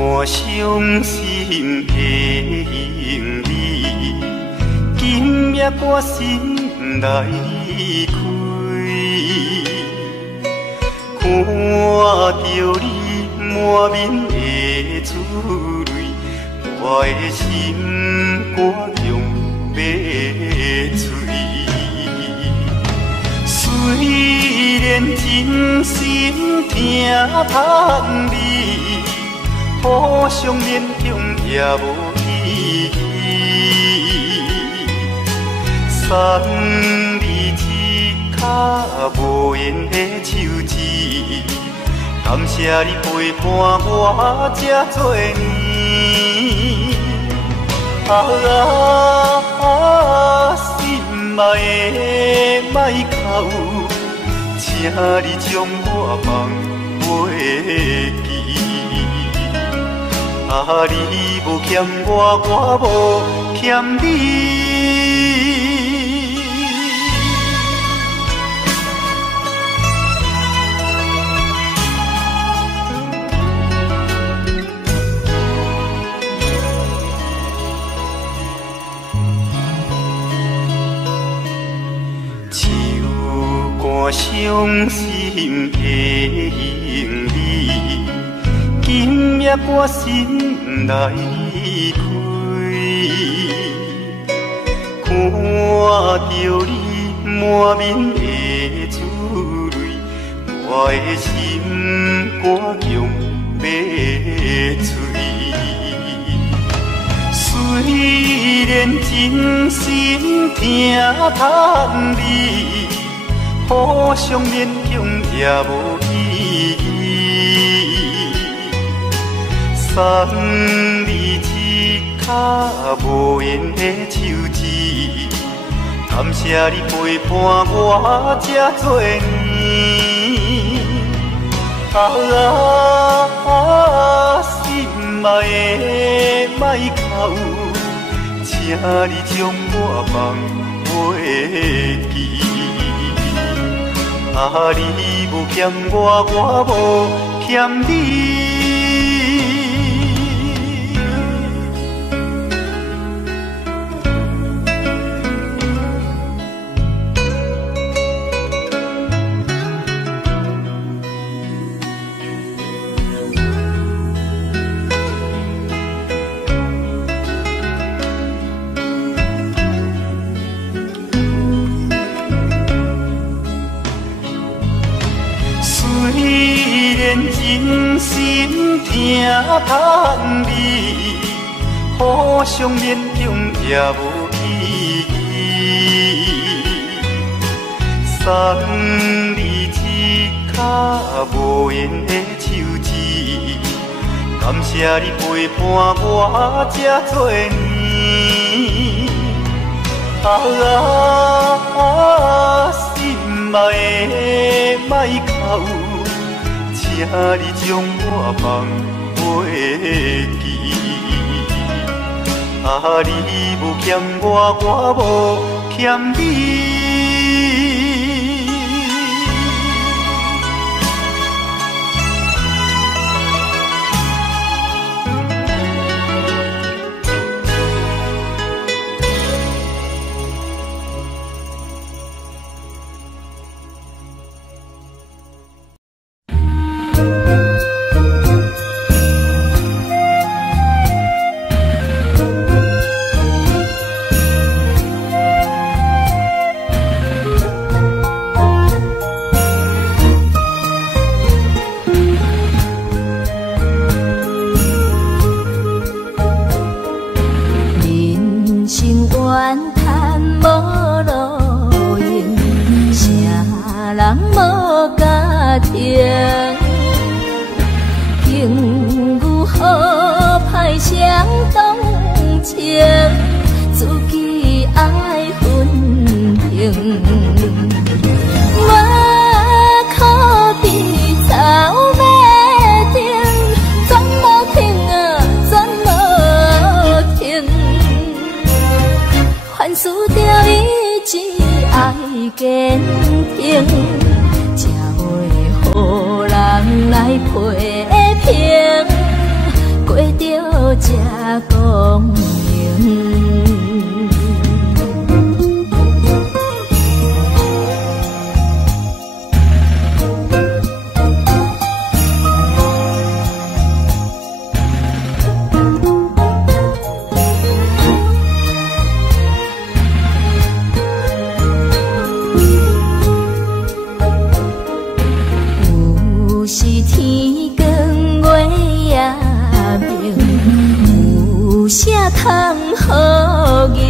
看伤心的行李，今夜我心来开，看到你满面的珠泪，我的心肝强要碎。虽然真心疼痛你，互相勉强也无意义。送你一卡无言的手指，感谢你陪伴我这多年。心爱的莫哭，请你将我放袂记。你无欠我，我无欠你。伤心的行李，今夜我心来开，看到你满面的珠泪，我的心肝强要碎。虽然真心疼痛你，互相勉强也无意义。送你一卡无言的手指，感谢你陪伴我这多年。心爱的莫哭，请你将我放袂记。你无欠我，我无欠你。虽然真心疼痛你，互相勉强也无意义。送你一卡无言的手指，感谢你陪伴我这多年。心爱的莫哭，请你将我放袂记。你无欠我，我无欠你。过着这光明。通好赢，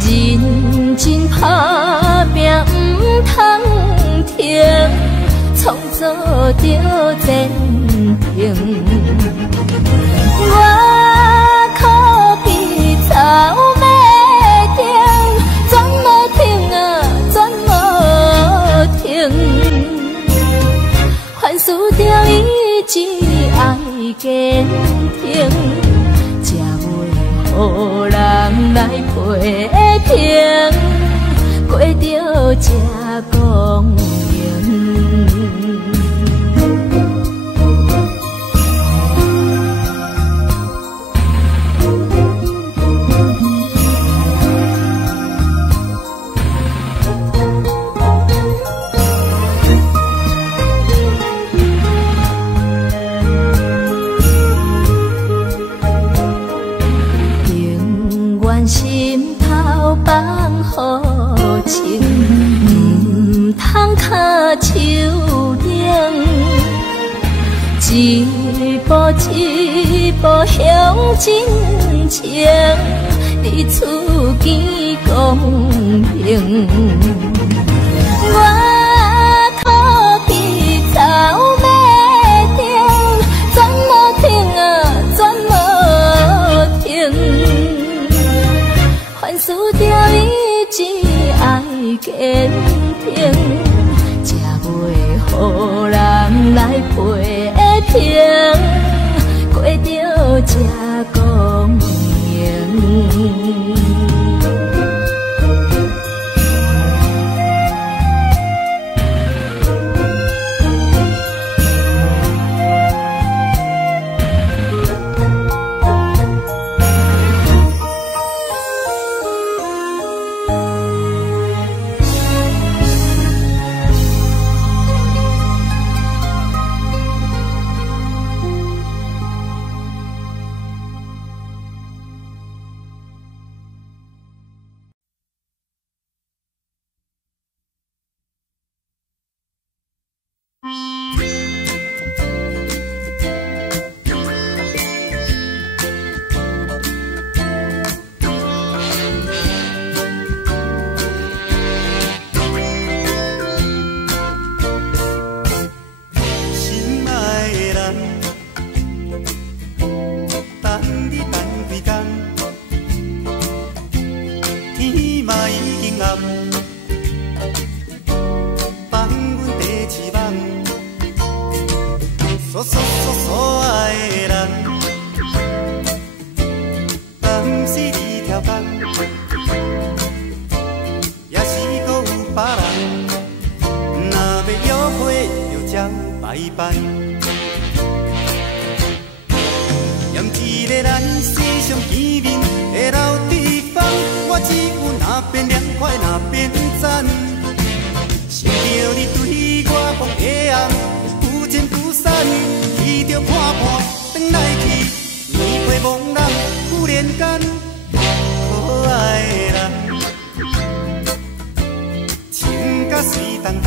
认真打拼不通停，创造着前程。我可比草马停，全无停啊，全无停。凡事着意志爱坚挺。予人来批评，过着这光明。心头放雨情，唔通脚手冷，一步一步向前前，你处见公平。我可比草马停，全无停啊，全无停。凡事着意志爱坚挺，才袂予人来批评，过着这光明。所爱的人，敢是你挑工，也是搁有别人。若要约会，就将拜拜。嫌一个咱世上见面的老地方，我只有那边凉快，那边赞。想着你对我讲的红，不见不散。伊着看破，转来去，年岁茫然，忽然间，可爱的人，情甲水动动，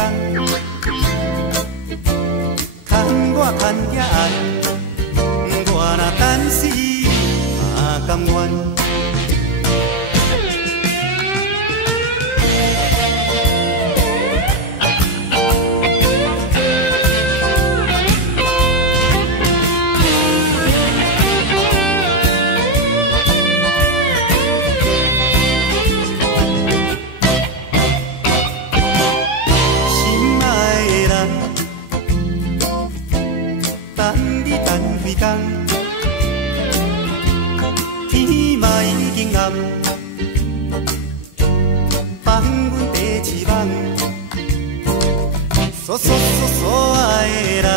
牵我牵遐爱，我若等死嘛甘愿。天嘛已经暗，放阮第一梦，所爱的人，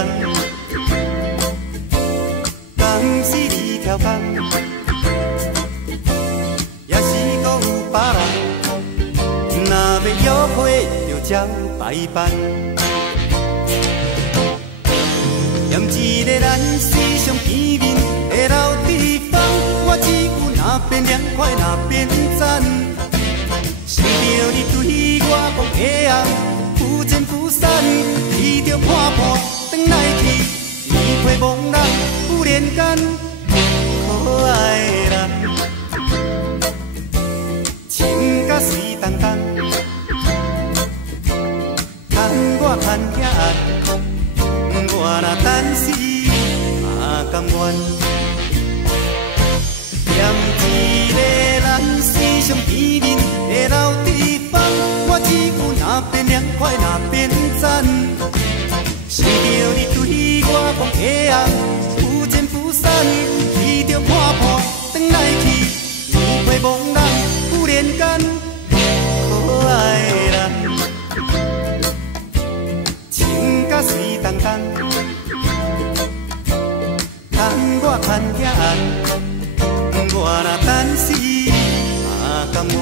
头工，也是搁有别人，若要约会就照排班。踮一个咱时常见面的老地方，我只有那边凉快那边赞。想着你对我讲的红，不见不散，伊就看破转来去，一回茫然忽然间，可爱的人，情甲水动动，牵我牵遐暗。我若等死嘛甘愿，踮一个咱时常见面的老地方，我只有那边凉快那边赞。想着你对我讲的红，不见不散，伊就看破转来去，年岁茫然忽然间，可爱的人，情甲水动动。牵我牵遐暗，我若等死嘛甘愿。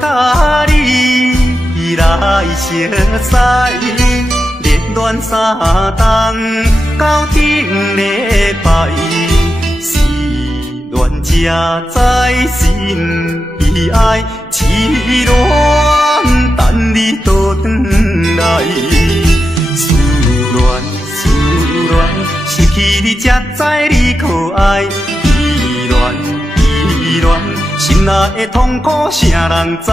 甲你来相识，热恋三冬到顶礼拜，是恋才知心悲哀，痴恋等你倒转来，思恋失去你才知你可爱，依恋心内的痛苦啥人知？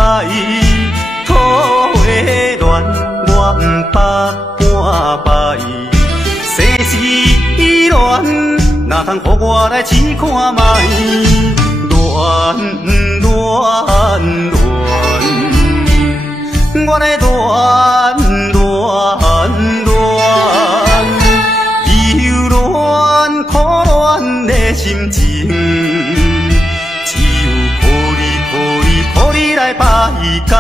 土的恋我不捌半摆，世事恋哪通予我来试看卖？恋，我来恋，忧恋苦恋的心情。予你来排解。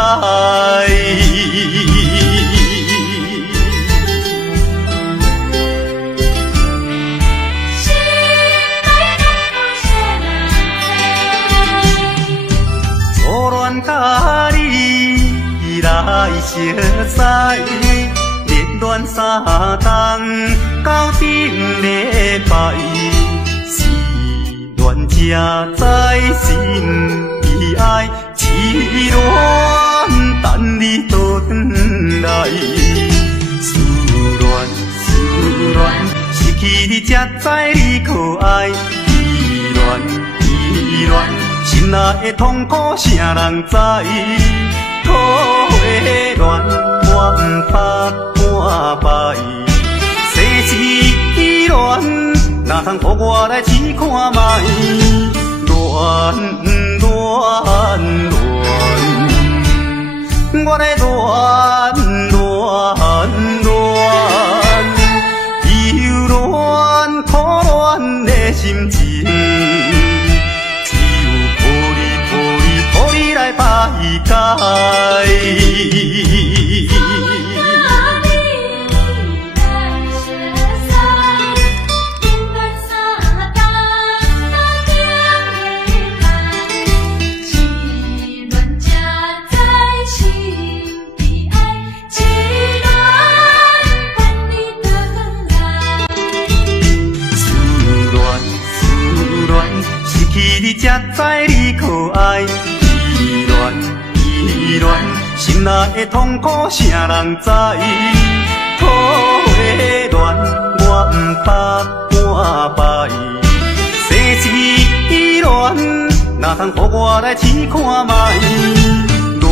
初恋甲你来相识，热恋三冬到顶礼拜，是恋才知心悲哀。痴恋等你倒转来，思恋失去你才知你可爱，依恋心内的痛苦啥人知？土的恋我不捌半摆，世事恋哪通予我来试看卖？恋，我来恋，忧恋苦恋的心情，只有予你来排解。你才知你可爱，依恋心内的痛苦啥人知？土的恋我不捌半摆，世事恋哪通予我来试看卖？恋，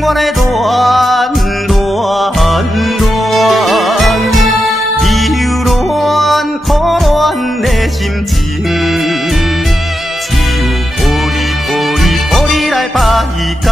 我来恋，苦恋的心情，只有予你来排解。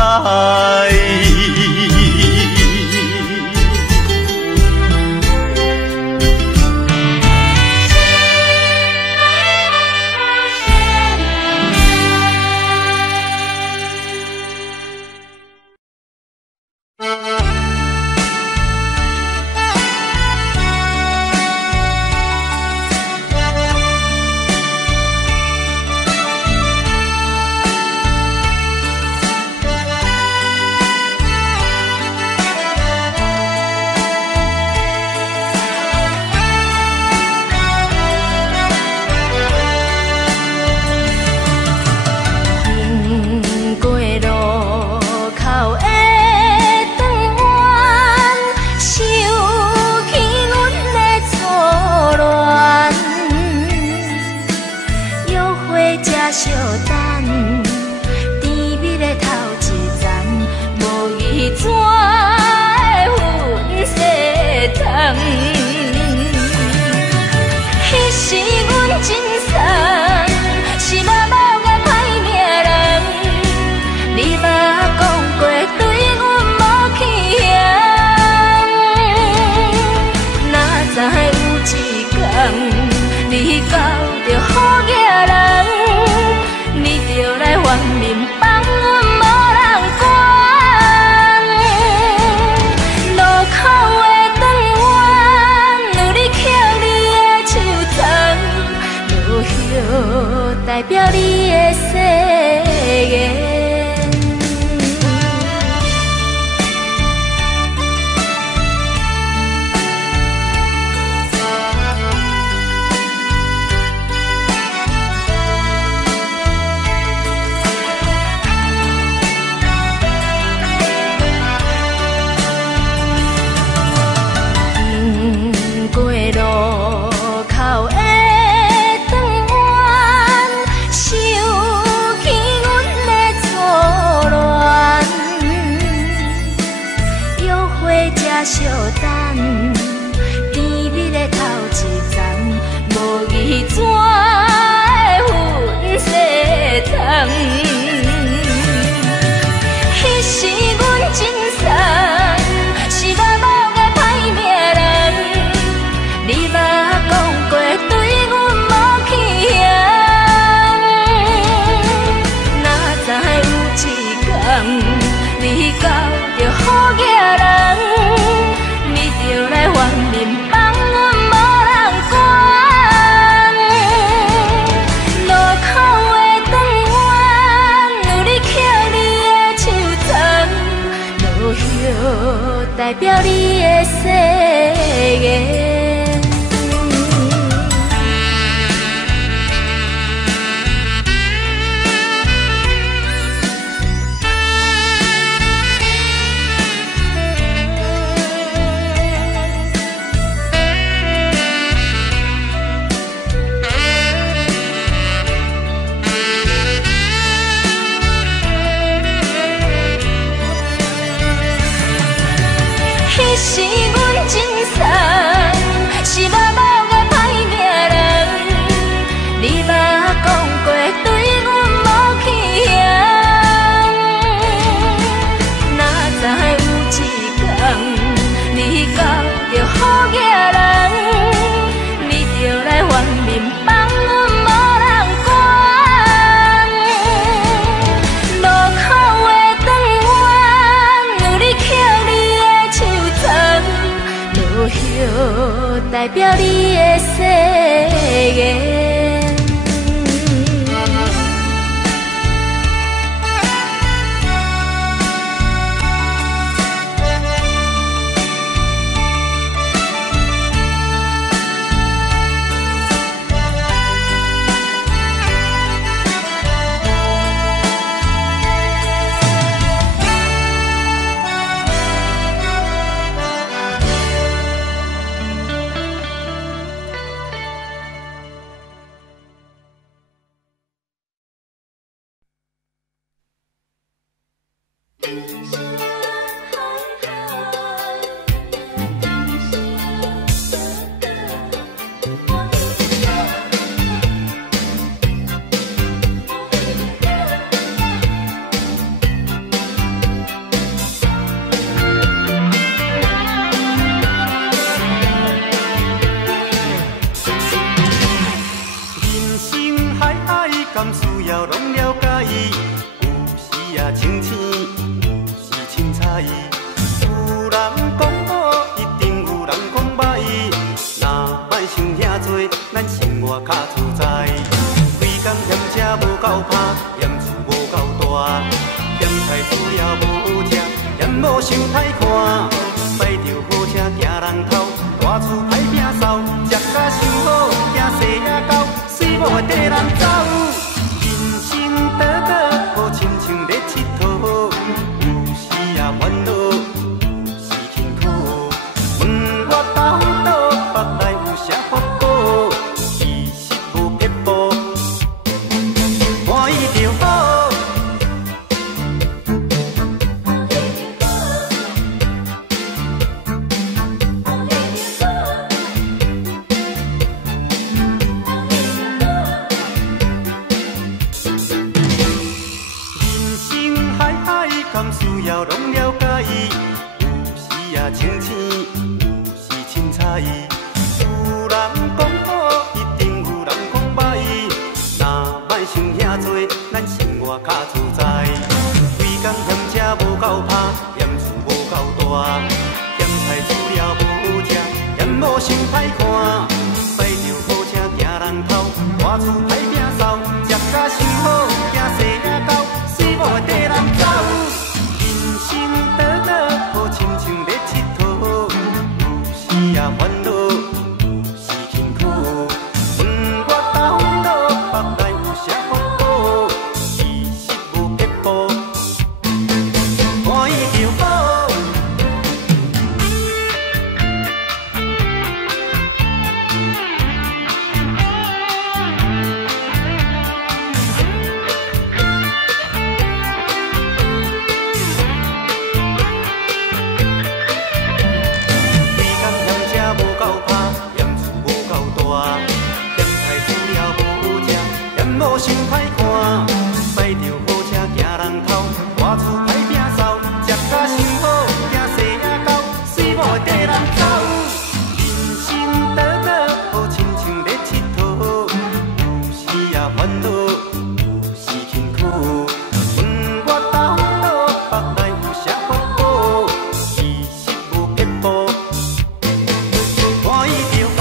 小等，甜蜜的头一站，无伊怎会粉色糖？迄时阮真爽，是妈妈个歹命人，你嘛讲过对阮无去嫌，哪知有一天你交着好野人。你就来。代表你的誓言。小等，甜蜜的头一站，无义怎会分世长？彼时阮真送，是默默的歹命人。你嘛讲过对阮无去向，哪知有一天你交着好囝人。就来还面放阮无人管，路口的转弯有你捡你的手掌，落叶代表你的誓言。是阮真送，是默默的歹命人。你嘛讲过对阮无去向，哪知有一天你交着好囝人，你就来还面放阮无人管。路口的转弯有你捡你的手掌。落叶代表你的誓言。无想歹看，摆着好车行人头，大厝歹摒扫，食想好，行西仔狗，水某会跟人走。人生短短，好亲像咧佚佗，有时也烦恼，有时辛苦。问我到倒，北来有啥福报？其实无结果，欢喜就好。无想歹看，驶着好车行人头，大厝歹摒扫，食甲想好，行西仔狗，水某会跟人走。人生短短，好亲像咧佚佗，有时也烦恼，有时辛苦。问我到倒，北来有啥福报？其实无结果，欢喜就好。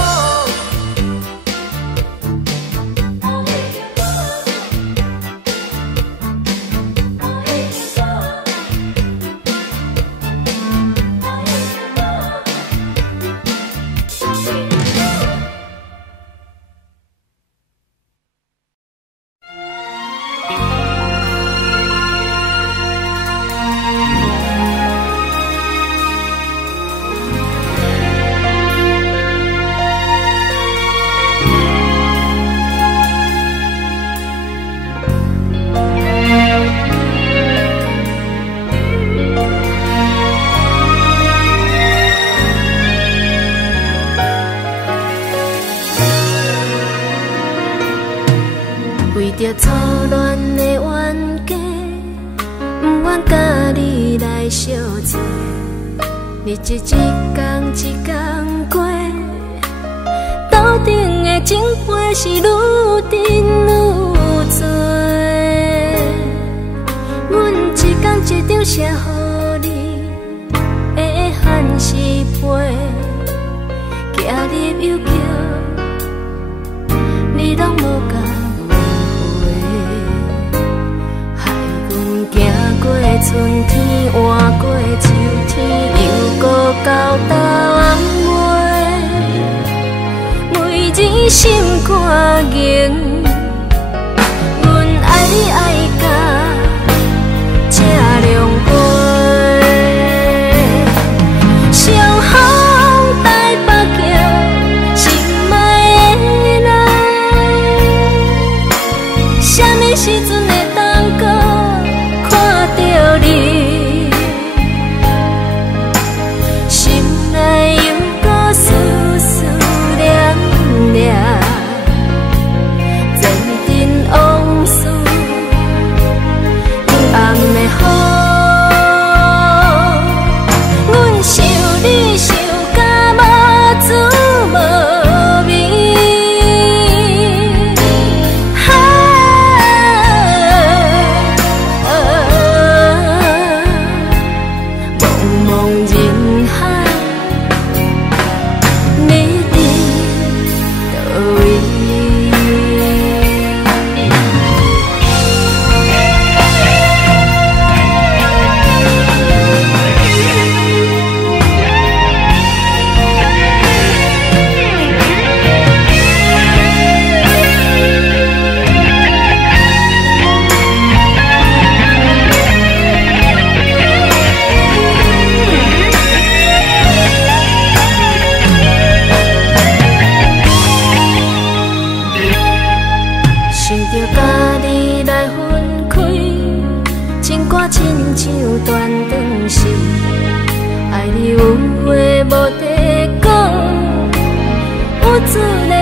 为着错乱的冤家，不愿甲你来相做，日子一天一天过，斗阵的情悲是愈沉愈多。阮一天一张写予你的汉诗碑，行入幽桥，你拢无甲。春天换过秋天，又搁到冬尾，每日心肝硬，阮爱你爱甲赤龙花，上风台北桥，心爱的人，什么时阵会当搁？着你，心内又搁思思念念，前尘往事，幽暗的雨，阮想你想甲无滋无味。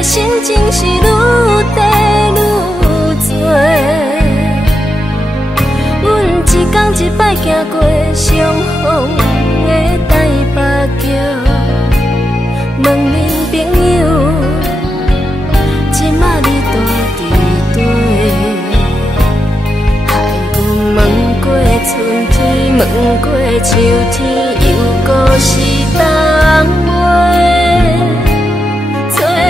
心情是愈低愈多，阮一天一摆行过上风的台北桥，问恁朋友，即马你住伫佗？害阮问过春天，问过秋天，又搁是冬尾。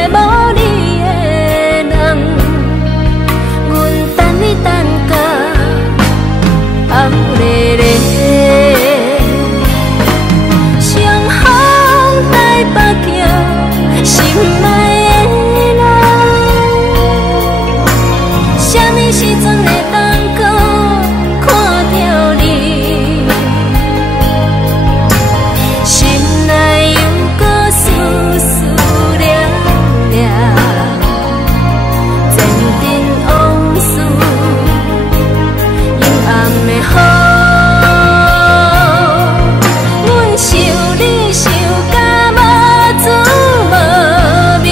无你的人，阮等你啥物时阵会当搁看到你？心内犹搁思思念念，前尘往事，阴暗的雨。 想你想甲无滋无味，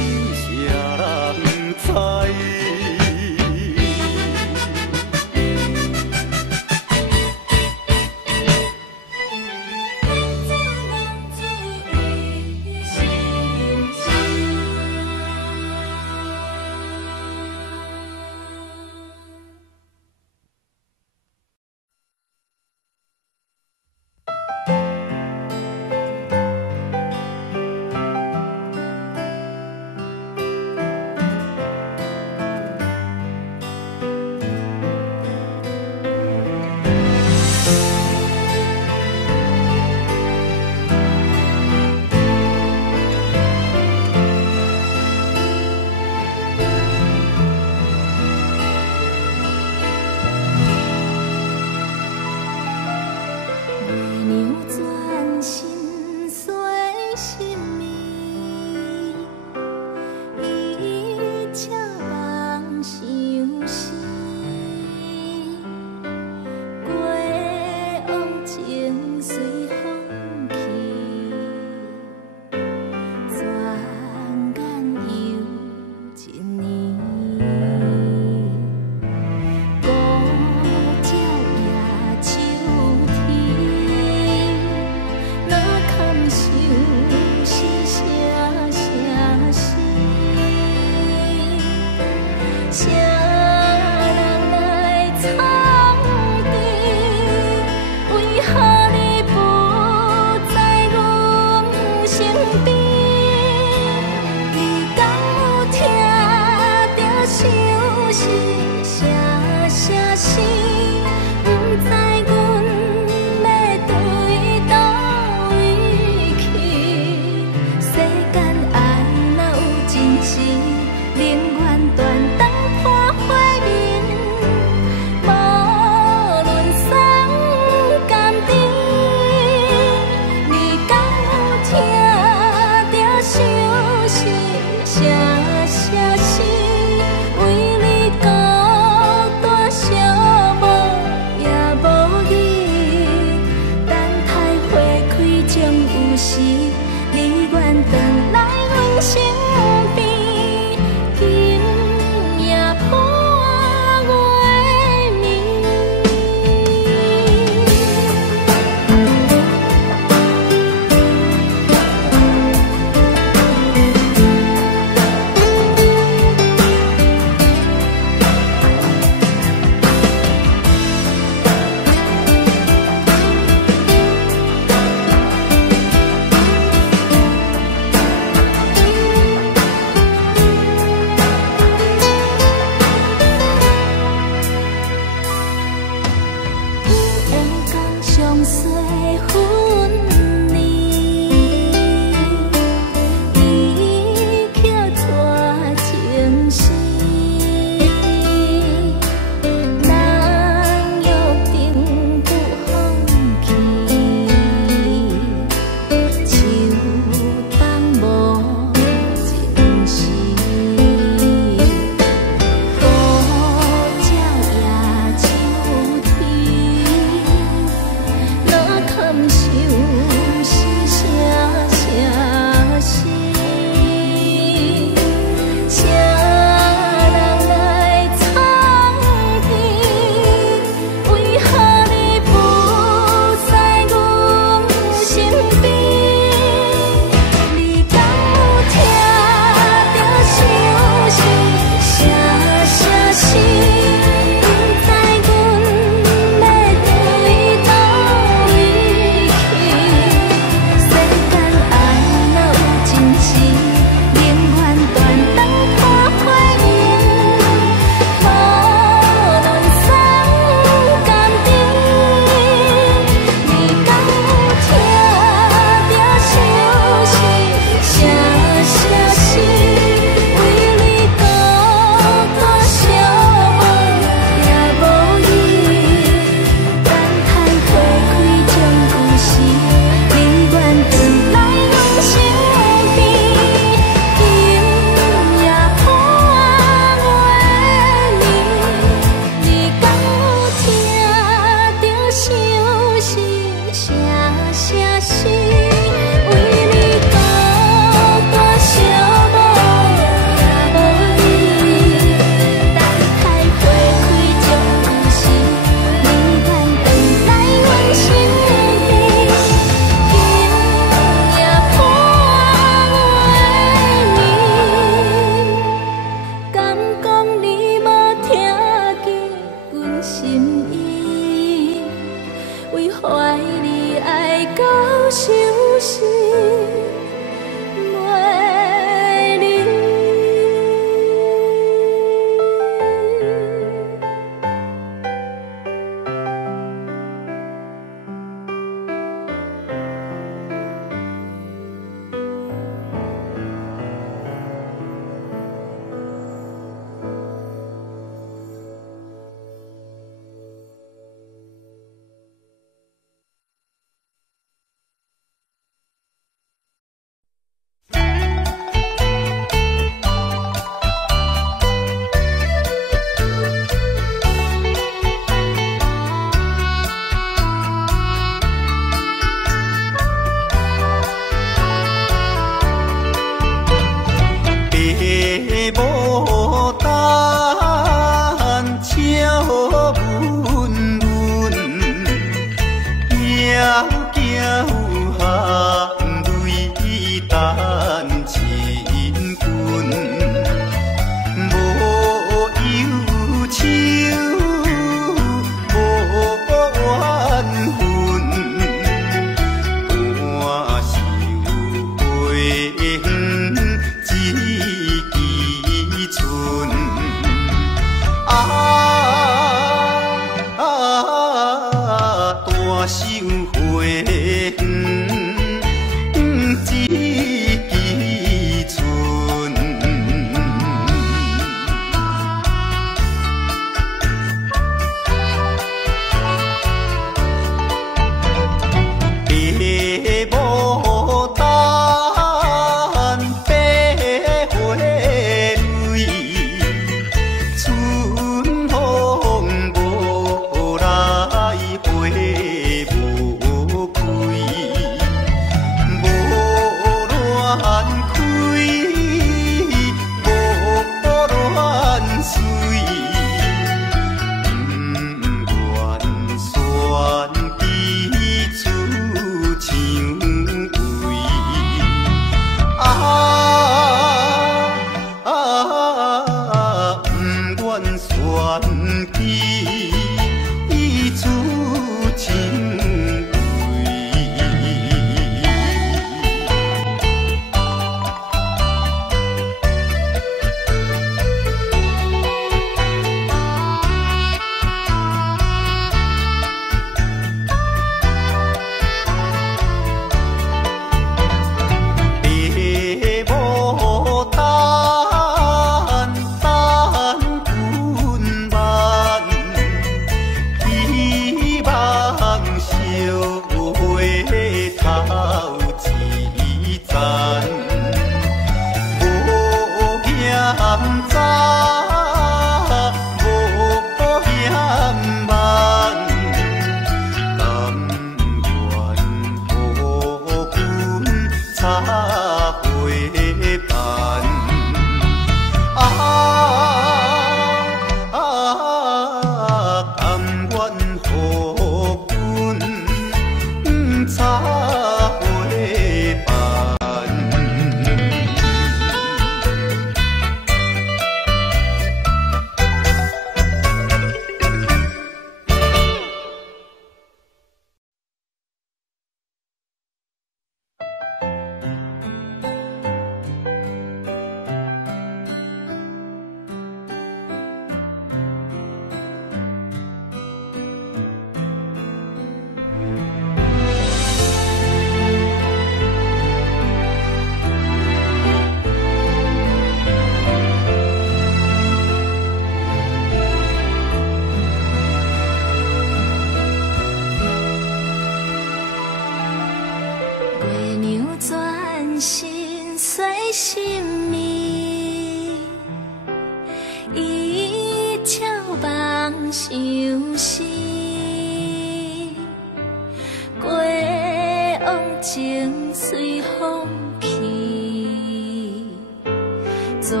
转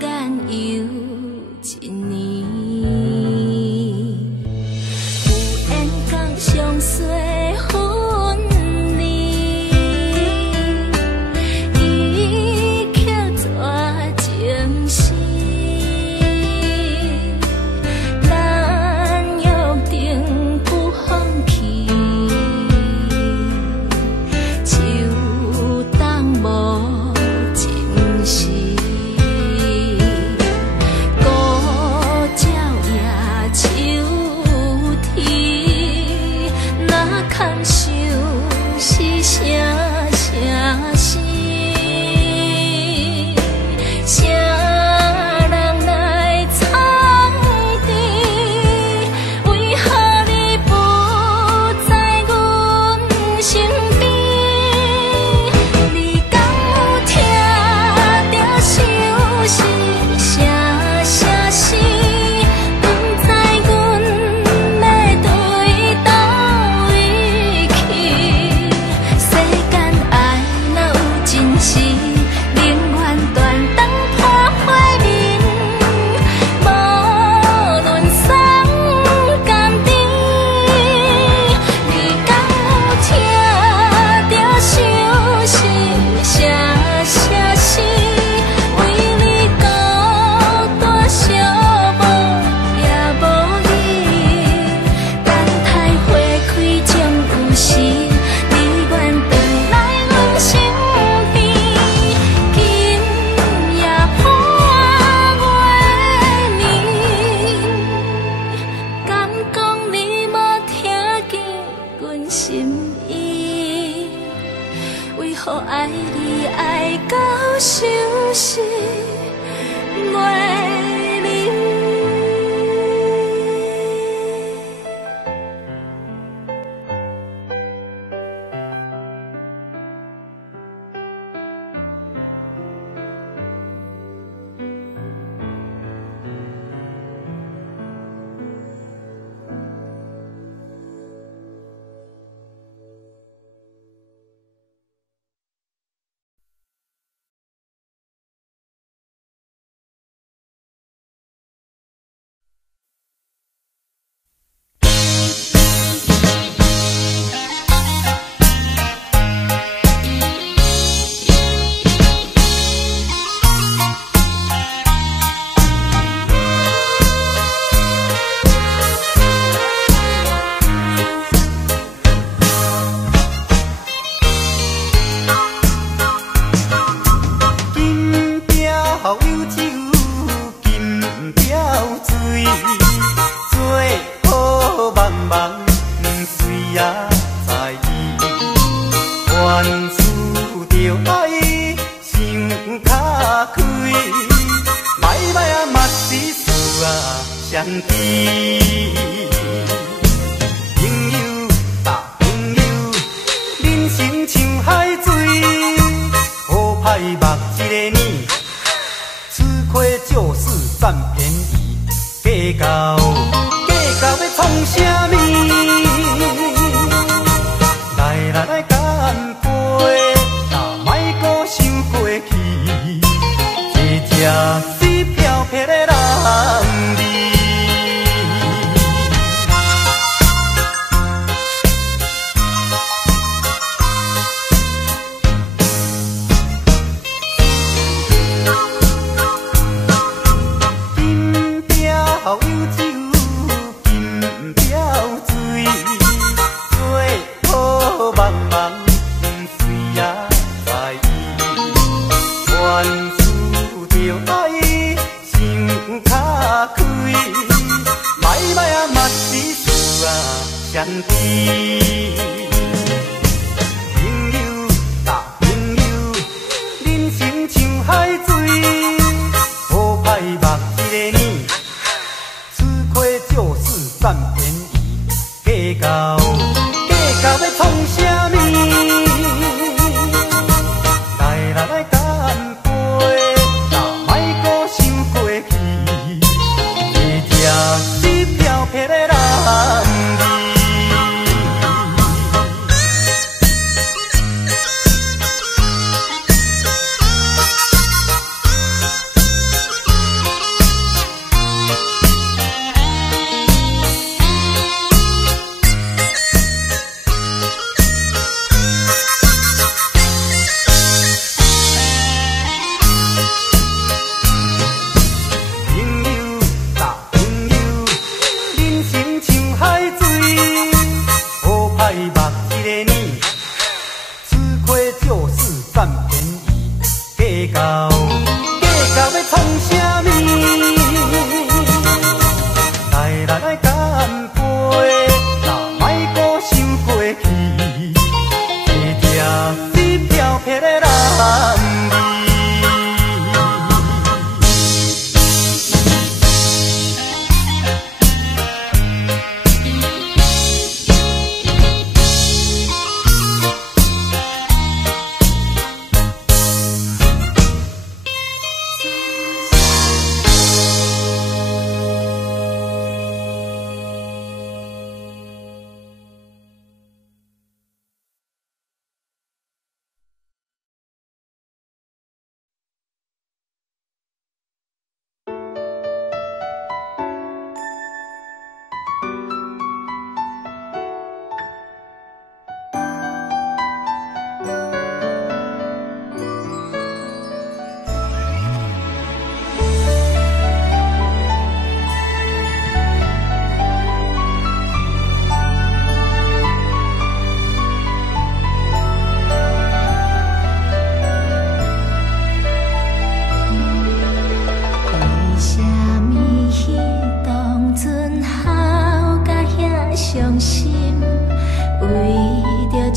眼又一年，有缘共相随分离，伊刻绝情诗，咱约定不放弃，手当无情时。是飘撇的人儿。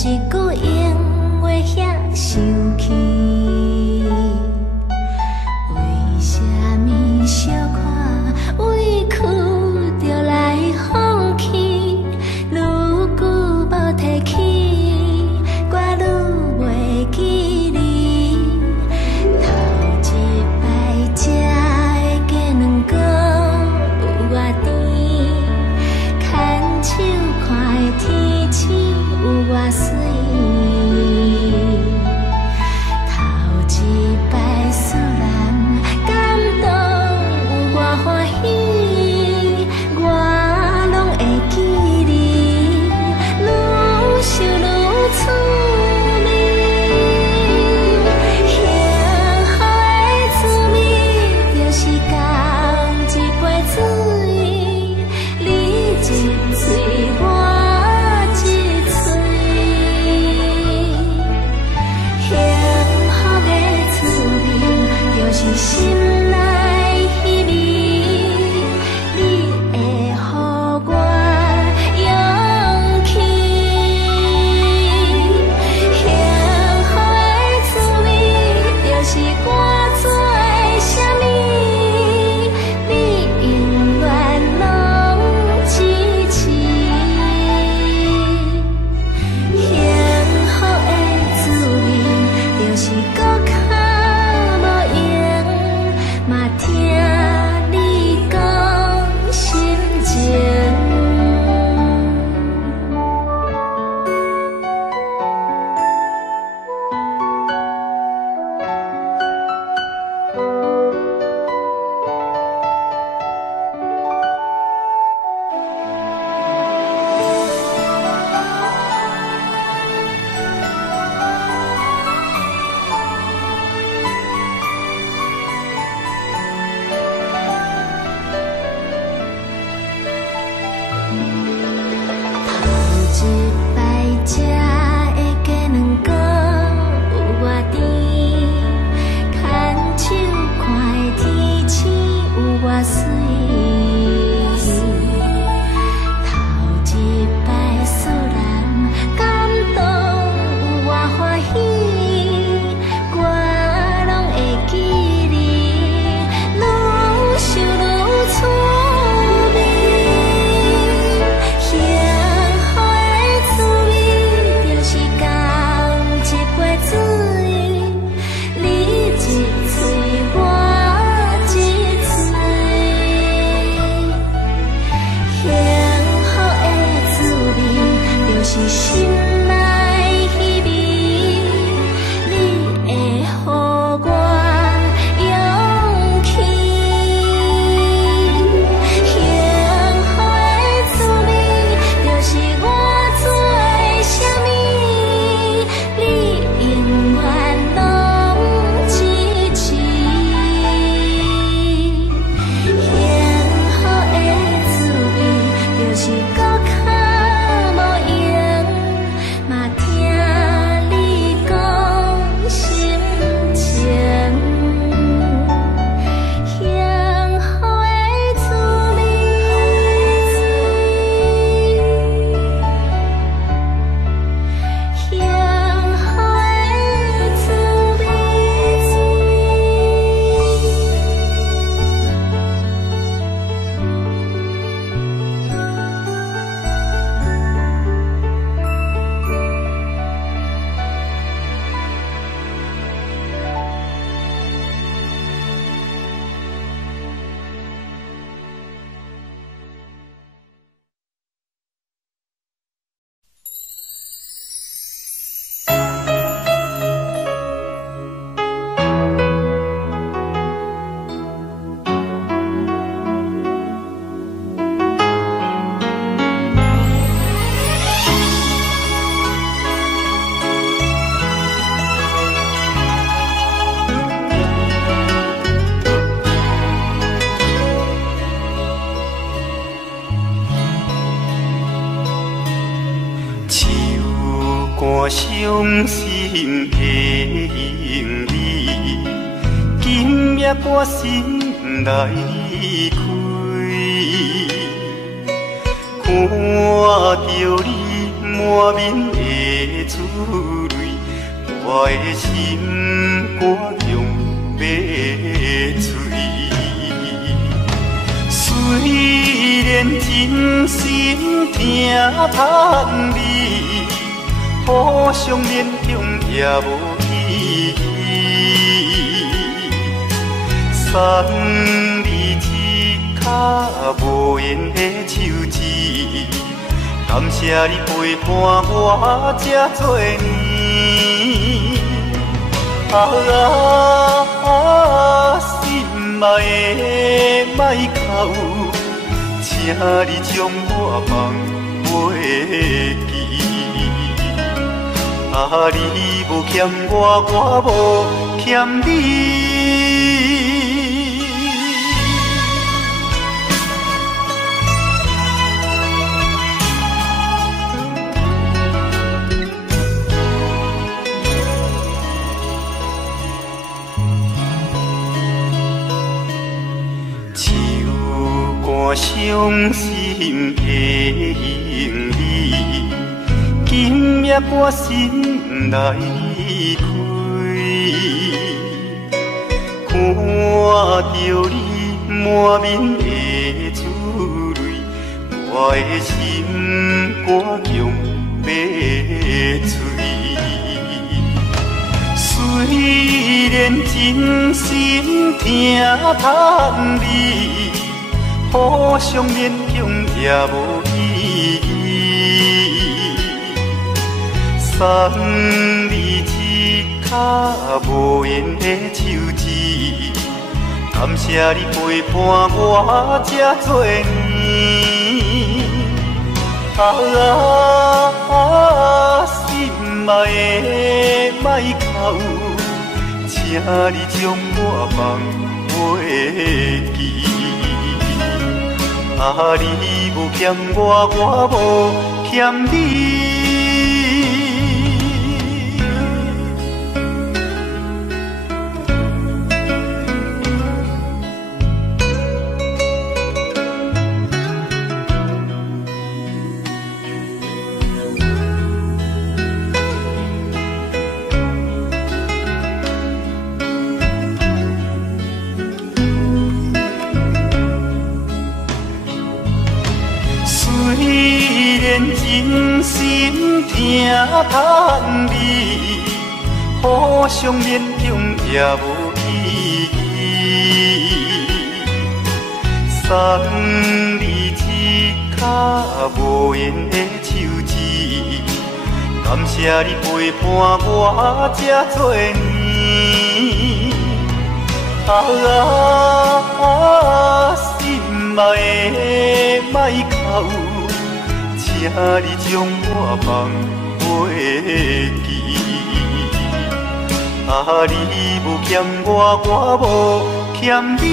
是搁永远遐生气。为什么小可委屈着来放弃？愈久无提起，我愈袂记你。头一摆食的鸡卵糕有我甜，牵手看的天星有我水。头一摆使人感动有我欢喜，我拢会记你，愈想愈趣味。幸福的滋味，就是共一杯水，你一嘴我一嘴。幸福的滋味，就是心内迄味，你会予我勇气。幸福的滋味，就是我做的啥物，你永远拢支持。幸福的滋味，就是搁较无用，嘛听你讲心情。头一摆食的鸡卵糕有我甜，牵手看的天星有我水。头一摆使人感动有我欢喜，我拢会记你，愈想愈趣味。幸福的滋味，就是共一杯水，你一嘴我一嘴。幸福的滋味，就是心内迄味，你会予我勇气。幸福的滋味，就是我做的啥物，你永远拢支持。幸福的滋味，就是搁较无用，嘛听你讲心情。幸福的滋味，幸福的滋味。我伤心的行李，今夜我心来开，看着你满面的珠泪，我的心肝强要碎。虽然真心疼盼你，互相勉强也无意义。送你一脚无言的手指，感谢你陪伴我这多年。心爱的莫哭，请你将我放袂记。你无欠我，我无欠你。伤心的行李，今夜我心内开，看着你满面的珠泪，我的心肝强要碎。虽然真心疼盼你，互相勉强也无意义。送你一脚无言的手指，感谢你陪伴我这多年。心爱的莫哭，请你将我放袂记。你无欠我，我无欠你。真心疼盼你，互相勉强也无意义。送你一脚无言的手指，感谢你陪伴我这多年。心爱的莫哭，请你将我放袂记。你无欠我，我无欠你。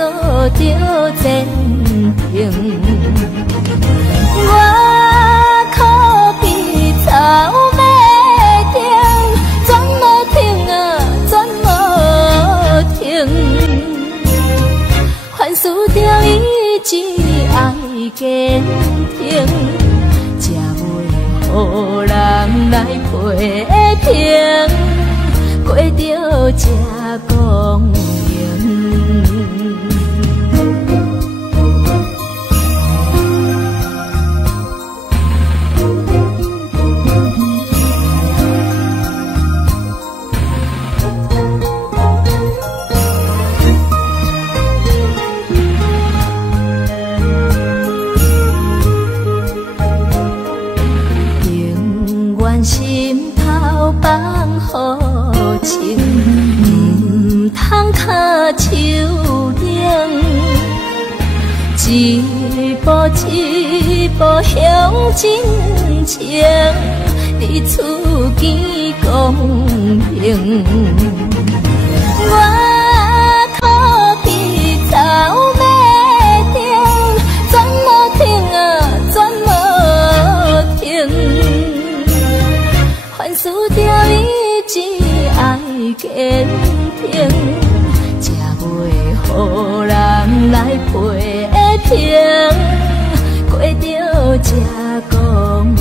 做着前行。我可比草马顶，全无停啊，全无停。凡事着意志爱坚挺，才袂予人来批评，过着这公平。心头放好情，唔通脚手冷，一步一步向前程，你厝见公平。我可比草马顶，全无停啊，全无停。凡事着意志爱坚挺，才袂予人来批评，过着这公平。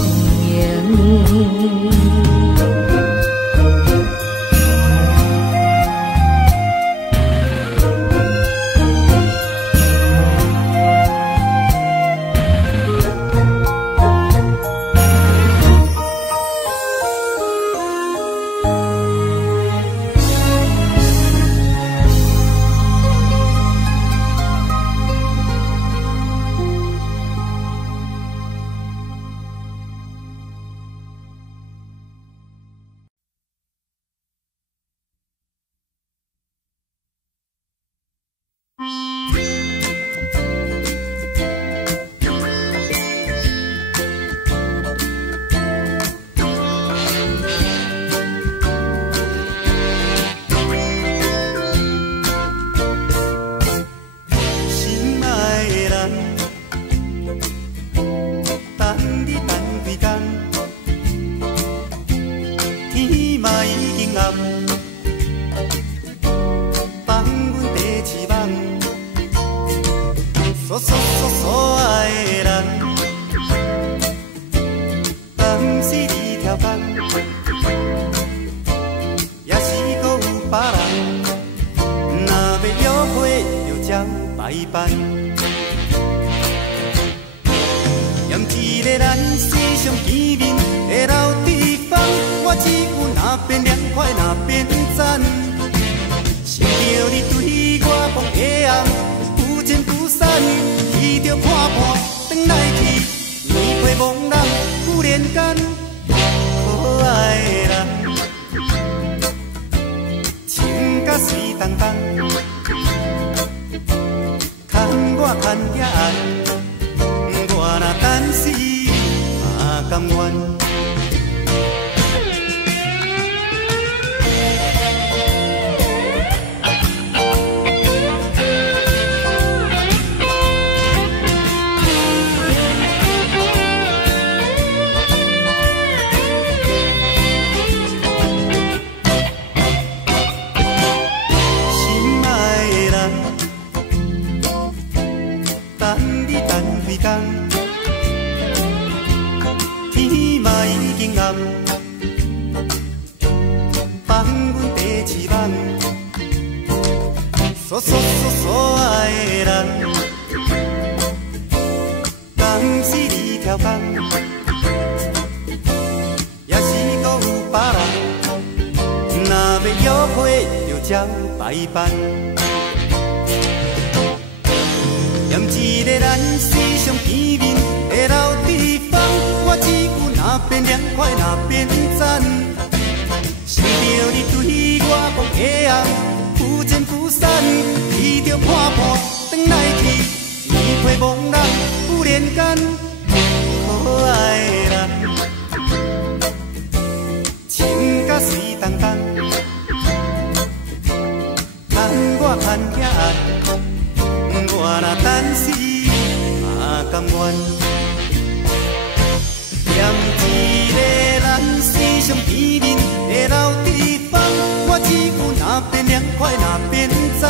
见面的老地方，我只有那边凉快那边赞。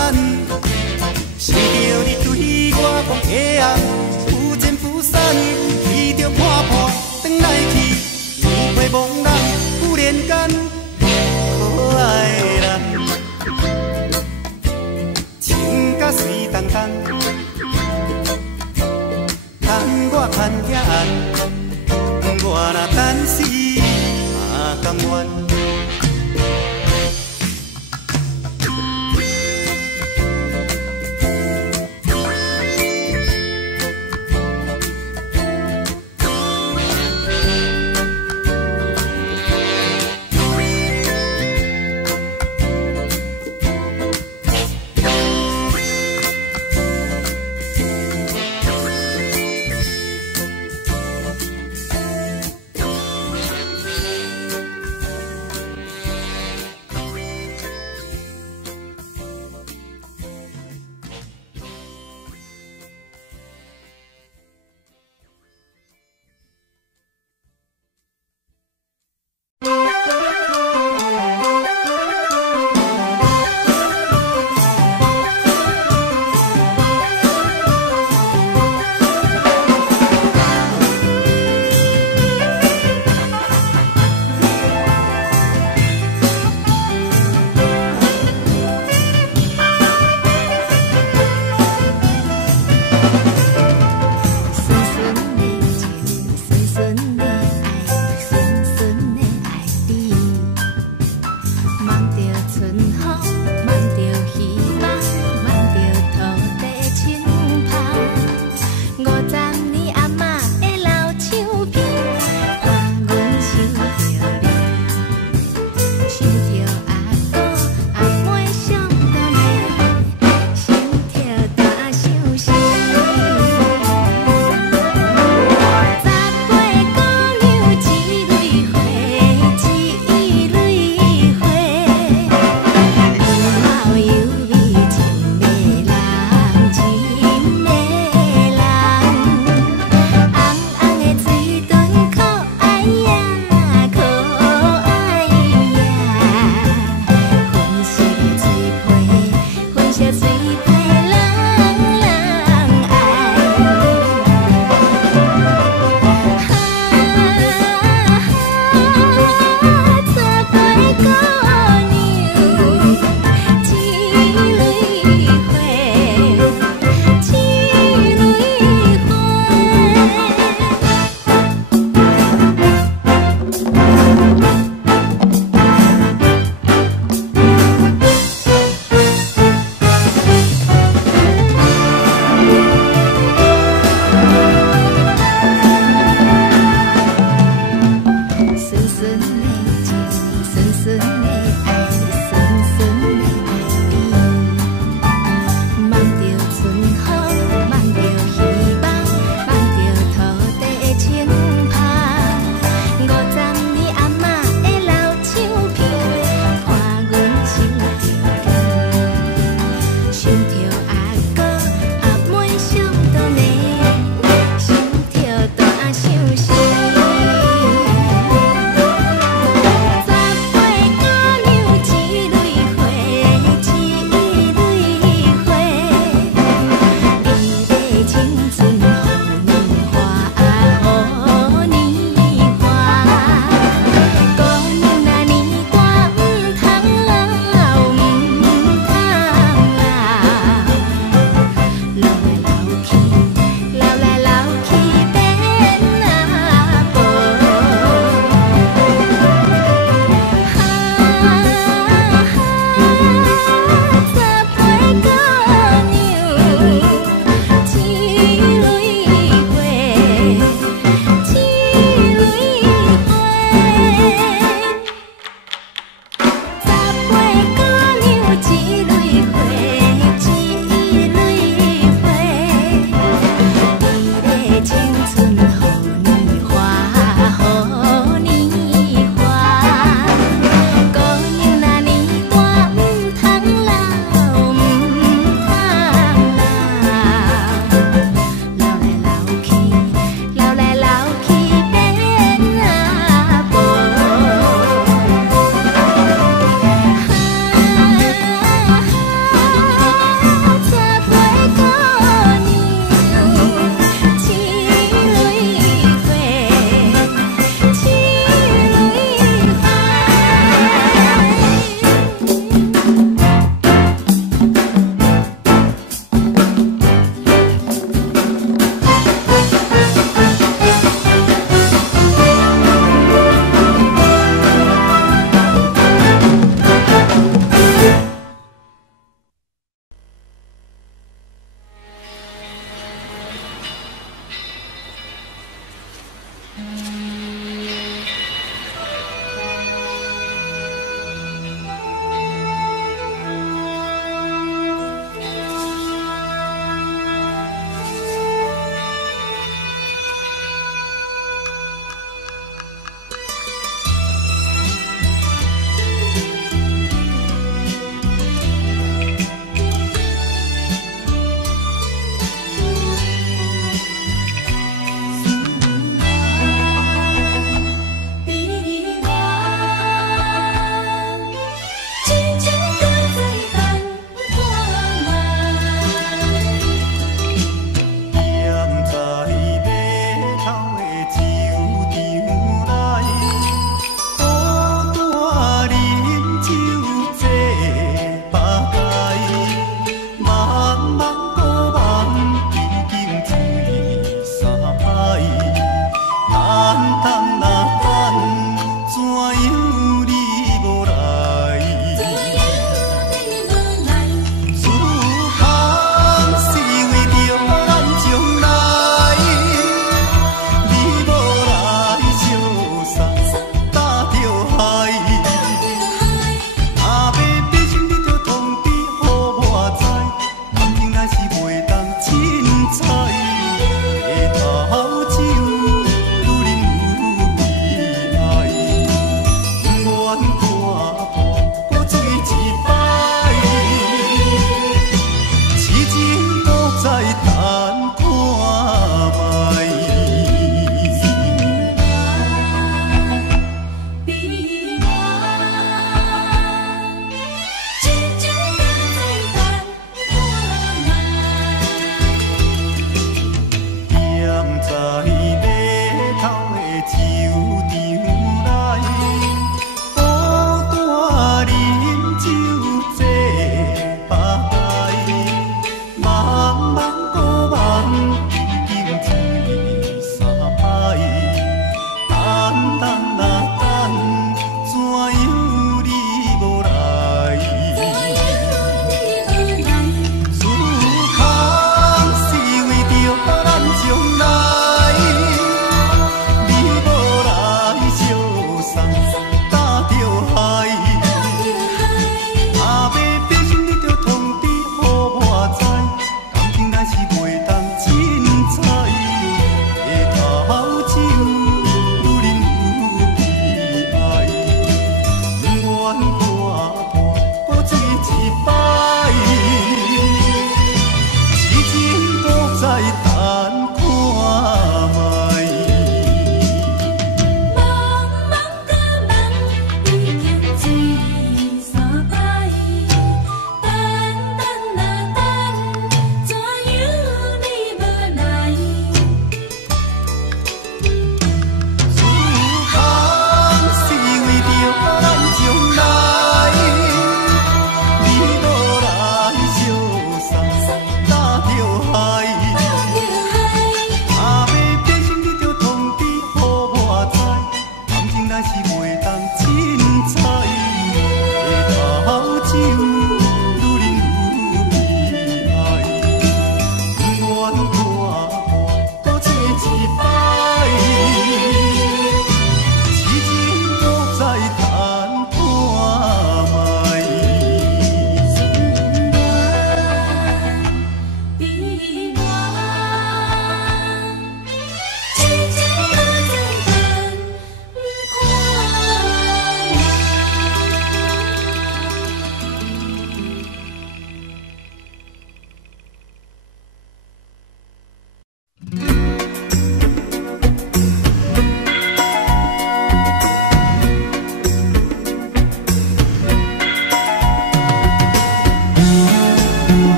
想着你对我讲的暗，不见不散，伊着看破转来去，面会茫然，忽然间可爱的人，情甲水动动，等我牵遐暗，我若等死嘛甘愿。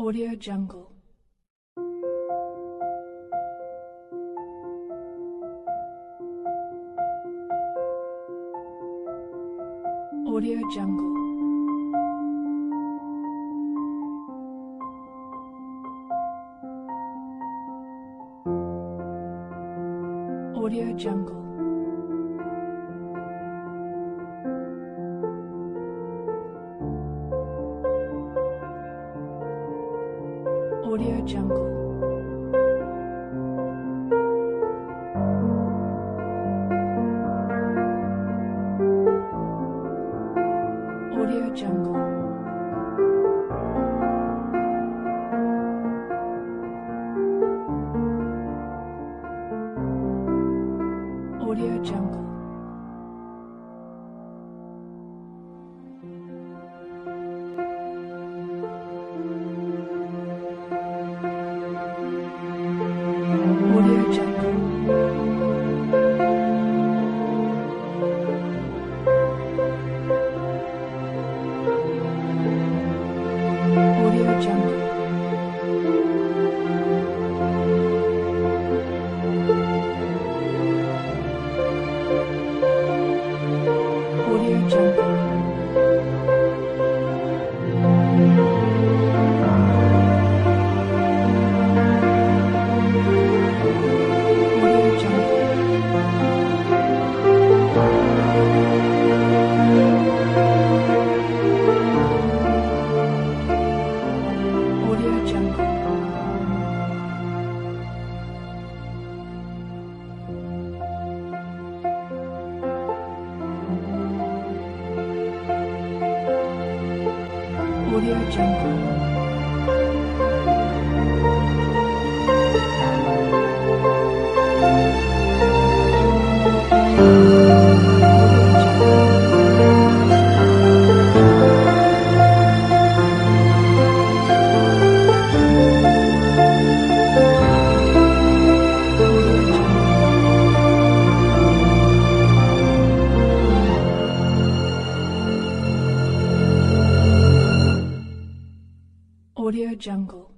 Audio Jungle. Audio Jungle. Audio Jungle. Audio Jungle. Audio Jungle. Audio Jungle. Audio Jungle. Audio Jungle. Audio Jungle. Audio Jungle. Audio Jungle. Audio Jungle.